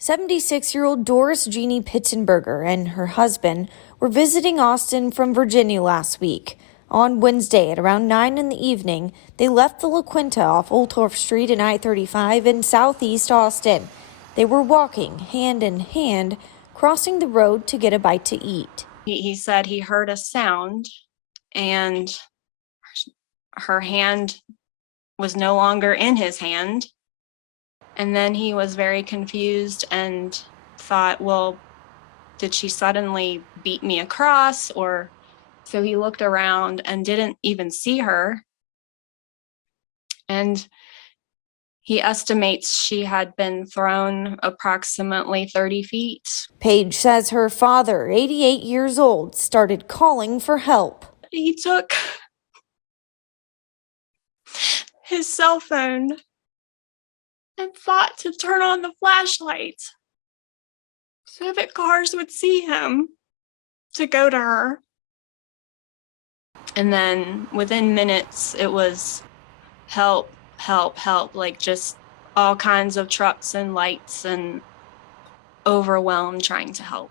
76-year-old Doris Jeannie Pitzenberger and her husband were visiting Austin from Virginia last week. On Wednesday at around 9 in the evening, they left the La Quinta off Old Torf Street and I-35 in southeast Austin. They were walking hand in hand, crossing the road to get a bite to eat. He said he heard a sound and her hand was no longer in his hand. And then he was very confused and thought, well, did she suddenly beat me across? Or so he looked around and didn't even see her. And he estimates she had been thrown approximately 30 feet. Paige says her father, 88 years old, started calling for help. He took his cell phone and thought to turn on the flashlight so that cars would see him to go to her. And then within minutes, it was help, help, help, like just all kinds of trucks and lights and overwhelmed trying to help.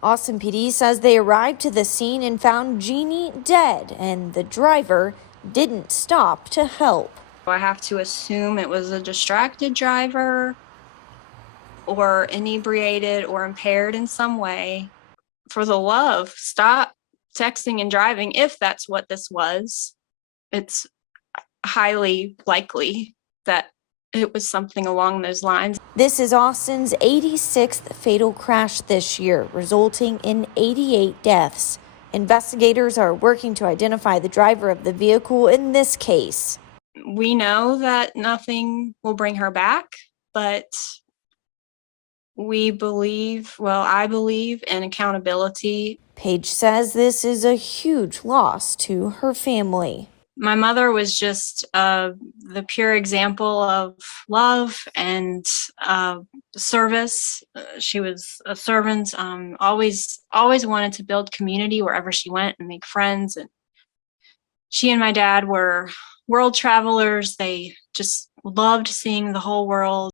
Austin PD says they arrived to the scene and found Jeannie dead, and the driver didn't stop to help. I have to assume it was a distracted driver or inebriated or impaired in some way. For the love, stop texting and driving if that's what this was. It's highly likely that it was something along those lines. This is Austin's 86th fatal crash this year, resulting in 88 deaths. Investigators are working to identify the driver of the vehicle in this case. We know that nothing will bring her back, but I believe in accountability. Paige says this is a huge loss to her family. My mother was just the pure example of love and service. She was a servant, always wanted to build community wherever she went and make friends. And she and my dad were world travelers. They just loved seeing the whole world.